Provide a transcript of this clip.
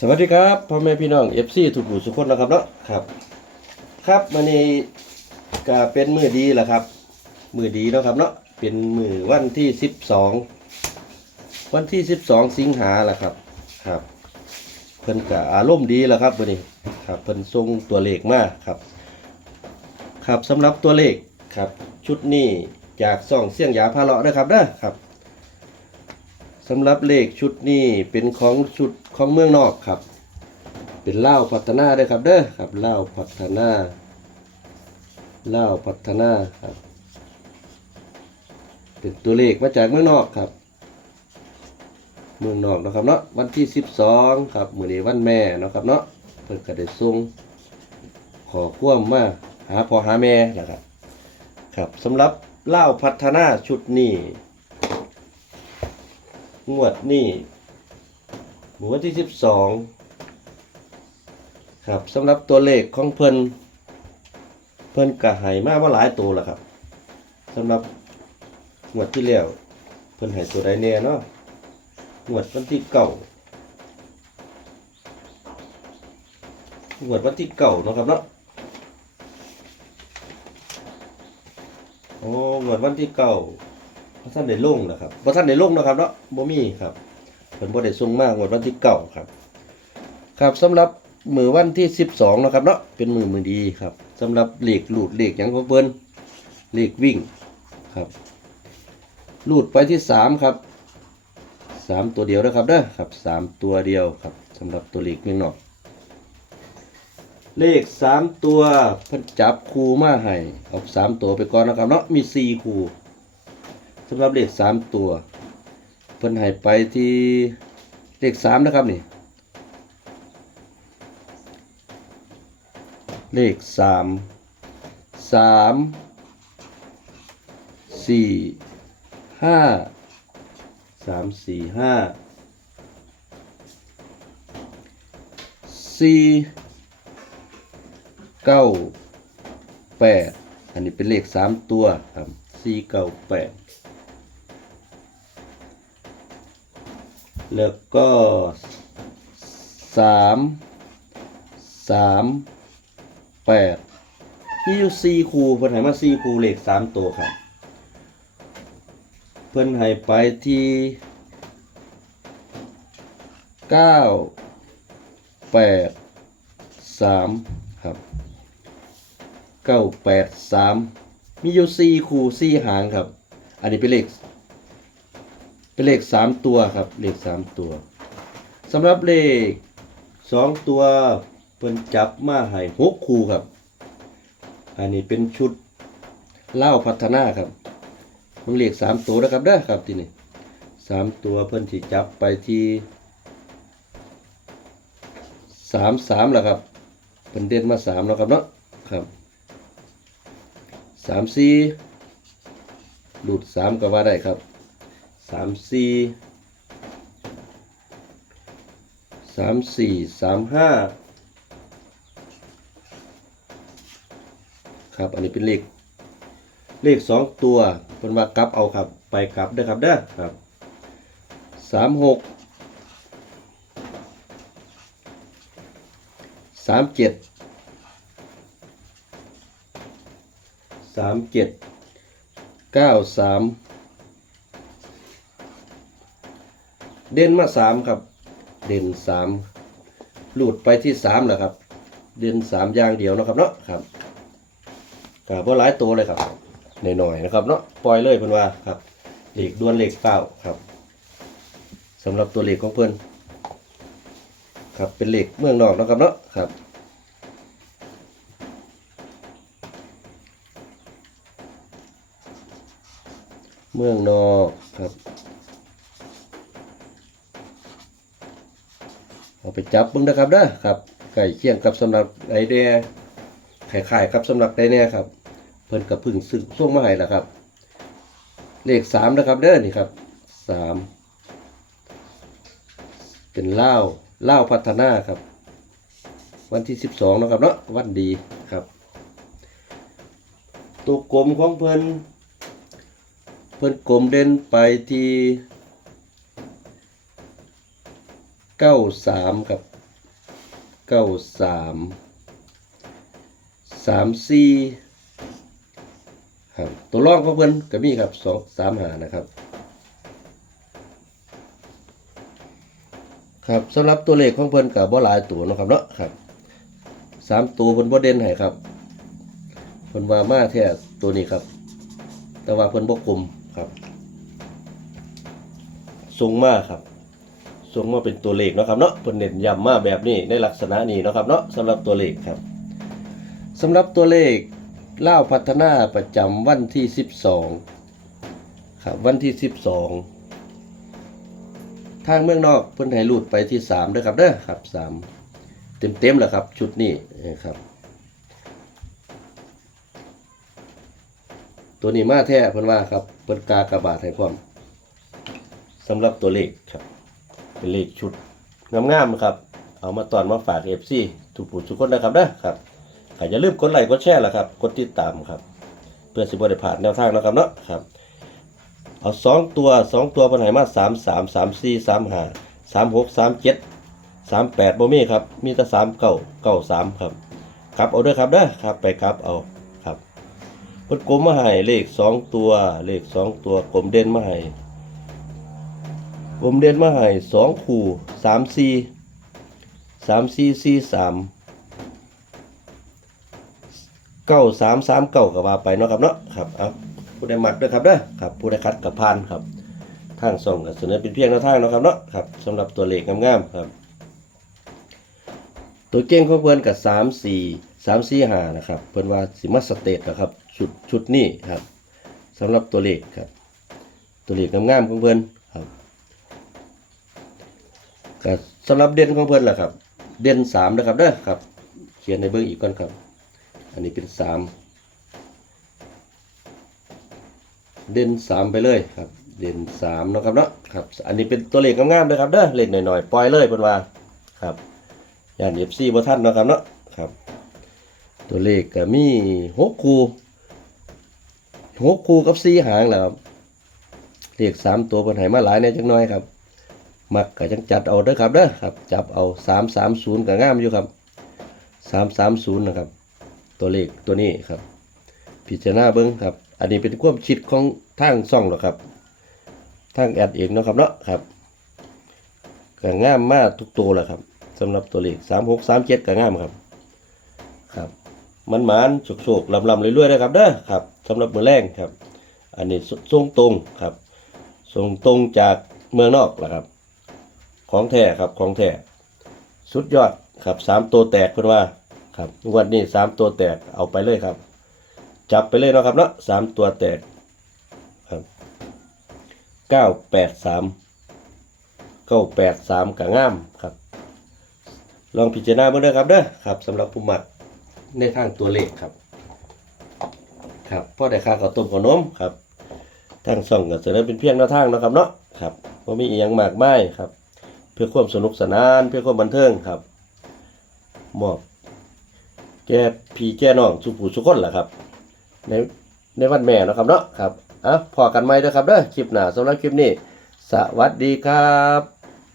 สวัสดีครับพ่อแม่พี่น้อง FC ทุกผู้ทุกคนนะครับเนาะครับ ครับมื้อนี้ก็เป็นมือดีแหละครับ มือดีเนาะครับเนาะเป็นมือวันที่12วันที่12สิงหาแหละครับครับ เพิ่นก็อารมณ์ดีแหละครับมื้อนี้ครับเพิ่นส่งตัวเลขมากครับ ครับสำหรับตัวเลขครับ ชุดนี้จากซ่องเสี่ยงยาพาเลาะนะครับเด้อครับ สำหรับเลขชุดนี้เป็นของชุดของเมืองนอกครับ เป็นเล่าพัฒนาเด้อครับเด้อครับเล่าพัฒนาเล่าพัฒนาครับ เป็นตัวเลขมาจากเมืองนอกครับ เมืองนอกนะครับเนาะวันที่ 12 ครับมื้อนี้วันแม่เนาะครับเนาะเพิ่นก็ได้ส่งขอความมาหาพ่อหาแม่นะครับ ครับสำหรับเล่าพัฒนาชุดนี้ งวดนี่หมู่วันที่สิบสองครับสำหรับตัวเลขของเพิ่นเพิ่นกะหายมากว่าหลายตัวแล้วครับสำหรับงวดที่แล้วเพิ่นหายตัวใดแน่เนาะงวดวันที่เก่างวดวันที่เก่าเนาะครับเนาะโอ้งวดวันที่เก่า บ่ท่านได้ลงนะครับบ่ท่านได้ลงนะครับเนาะบ่มีครับเพิ่นบ่ได้ส่งมางวดวันที่เก้าครับ ครับสำหรับมือวันที่12นะครับเนาะเป็นมือมือดีครับสำหรับเลขลูดเลขหยังของเพิ่นเลขวิ่งครับหลูดไปที่สามครับสามตัวเดียวนะครับเด้อครับสามตัวเดียวครับสำหรับตัวเลขเมืองนอกเลขสามตัวเพิ่นจับคูมาให้เอาสามตัวไปก่อนนะครับเนาะมีสี่คู สำหรับเลขสามตัวเพิ่นให้ไปที่เลขสามนะครับนี่ เลขสามสามสี่ห้าสามสี่ห้าสี่เก้าแปดอันนี้เป็นเลขสามตัวครับสี่เก้าแปด แล้วก็สามสามแปดมีอยู่สี่คูเพิ่นให้มาสี่คูเลขสามตัวครับ เพิ่นให้ไปที่เก้าแปดสามครับเก้าแปดสามมีอยู่สี่คูสี่หางครับ อันนี้เป็นเลข เป็นเลขสามตัวครับ เลขสามตัวสำหรับเลขสองตัวเพิ่นจับมาให้หกคู่ครับ อันนี้เป็นชุดเล่าพัฒนาครับมันเลขสามตัวนะครับเด้อครับที่นี่สามตัวเพิ่นที่จับไปที่สามสามแล้วครับเพิ่นเด่นมาสามแล้วครับเนาะครับสามสี่หลุดสามก็ว่าได้ครับ สามสี่สามสี่สามห้าครับ อันนี้เป็นเลข เลขสองตัวเป็นว่ากลับเอาครับ ไปกลับเด้อครับเด้อครับสามหกสามเจ็ดสามเจ็ดเก้าสาม เด่นมาสามครับ เด่นสามหลุดไปที่สามแหละครับ เด่นสามอย่างเดียวนะครับเนาะครับกับว่าหลายตัวเลยครับหน่อยๆนะครับเนาะปล่อยเลยเพื่อนว่าครับเหล็กด้วนเหล็กเป้าครับสำหรับตัวเหล็กของเพื่อนครับเป็นเหล็กเมืองนอกนะครับเนาะครับเมืองนอกครับ เอา ไปจับเบึงนะครับเด้อครับไก่เคียงกับสำหรับไอเดียไข่ไข่ครับสำหรับไดเนี่ยครับ เพิ่นกับพึ่งซึ่งส่งมาให้ล้วครับ เลขสามนะครับเด้อนี่ครับสามเป็นเล่าวล่าพัฒนาครับ วันที่สิบสองนะครับเนาะวันดีครับ ตัวกลมของเพิ่นเพิ่นกลมเด่นไปที่ เก้าสามกับเก้าสามสามสี่ครับตัวรองของเพิ่นก็มีครับสองสามหานะครับ ครับสำหรับตัวเลขของเพิ่นกับบ่หลายตัวนะครับเนาะครับสามตัวเพิ่นบ่เด่นให้ครับเพิ่นว่ามาแท้ตัวนี้ครับ แต่ว่าเพิ่นบ่กลมครับสูงมากครับ สูงมาเป็นตัวเลขนะครับเนาะเพิ่นเน้นย้ำมาแบบนี้ในลักษณะนี้นะครับเนาะสำหรับตัวเลขครับสำหรับตัวเลขล่าพัฒนาประจำวันที่ 12 ครับ วันที่ 12 ทางเมืองนอกเพิ่นให้รูดไปที่สามด้อครับเด้อครับสามเต็มๆแล้วครับ ชุดนี้นะครับตัวนี้มาแท้เพิ่นว่าครับเพิ่นกากระบาดให้พร้อมสำหรับตัวเลขครับ เป็นเลขชุดงามๆครับ เอามาตอนมาฝาก FC ทุกผู้ทุกคนนะครับเด้อครับก็อย่าลืมกดไลค์กดแชร์ล่ะครับกดติดตามครับ เพื่อสิบ่ได้พลาดแนวทางนะครับเนาะครับ เอาสองตัวสองตัวปัญหามาสามสามสามสี่สามห้าสามหกสามเจ็ดสามแปดบ่มีครับมีแต่สามเก้าเก้าสามครับครับเอาด้อครับเด้อครับไปครับเอาครับพิ่นกลมมาให้เลขสองตัวเลขสองตัวกลมเด่นมาให้ กลมเด่นมาให้สองคู่สามสี่สามสี่สี่สามเก้าสามสามเก้าก็ว่าไปเนาะครับเนาะครับเอาผู้ใดหมักด้วยครับเด้อครับผู้ใดคัดกับพานครับทางส่องก็เสนอเป็นเพียงแนวทางเนาะครับเนาะครับสำหรับตัวเลขงามๆครับ ตัวเก่งของเพิ่นกับสามสี่สามสี่ห้านะครับ เพิ่นว่าสิมาสเตตนะครับชุดชุดนี้ครับสำหรับตัวเลขครับ ตัวเลขงามๆของเพิ่น ก็สำหรับเด่นของเพิ่นล่ะครับ เด่นสามนะครับเด้อครับ เขียนในเบื้องอีกก่อนครับ อันนี้เป็นสามเด่นสามไปเลยครับ เด่นสามนะครับเนาะครับ อันนี้เป็นตัวเลขงามๆเลยครับเด้อเล่นหน่อยๆปล่อยเลยเพิ่นว่าครับย่านเอฟซีบ่ทันนะครับเนาะครับ ตัวเลขก็มีหกคูหกคูกับสี่หางแหล้วครับเลขสามตัวเพิ่นให้มาหลายแน่จังน้อยครับ มักก็จังจัดเอาเด้อครับเด้อครับ จับเอาสามสามศูนย์ก็งามอยู่ครับสามสามศูนย์นะครับ ตัวเลขตัวนี้ครับ พิจารณาเบิ้งครับ อันนี้เป็นความคิดของทางซ่องหรอครับทางแอดเองเนาะครับเนาะครับก็งามมากทุกตัวแหละครับสำหรับตัวเลขสามหกสามเจ็ดก็งามครับครับมันหมานโฉกโฉกลำลำเรื่อยๆนะครับเด้อครับสำหรับมือแรงครับ อันนี้ทรงตรงครับทรงตรงจากเมืองนอกแหละครับ ของแท้ครับของแท้สุดยอดครับสามตัวแตกเพื่อนว่าครับงวันนี้สามตัวแตกเอาไปเลยครับ จับไปเลยเนาะครับเนาะสามตัวแตกครับเก้าแปดสามเก้าแปดสามกะงามครับ ลองพิจารณาเบิ่งเด้อครับเด้อครับสำหรับผู้มักในทางตัวเลขครับ ครับพ่อได้ค่าข้าวต้มขนมครับทางช่องก็เสนอเป็นเพียงแนวทางนะครับเนาะครับว่ามีอีหยังมากมายครับ เพื่อความสนุกสนาน เพื่อความบันเทิงครับมอบแก่พี่แก่น้องสุผู้สุคนแหละครับ ในในวันแม่นะครับเนาะครับอะพอกันไหมนะครับเด้อคลิปหน้าสำหรับคลิปนี้ สวัสดีครับ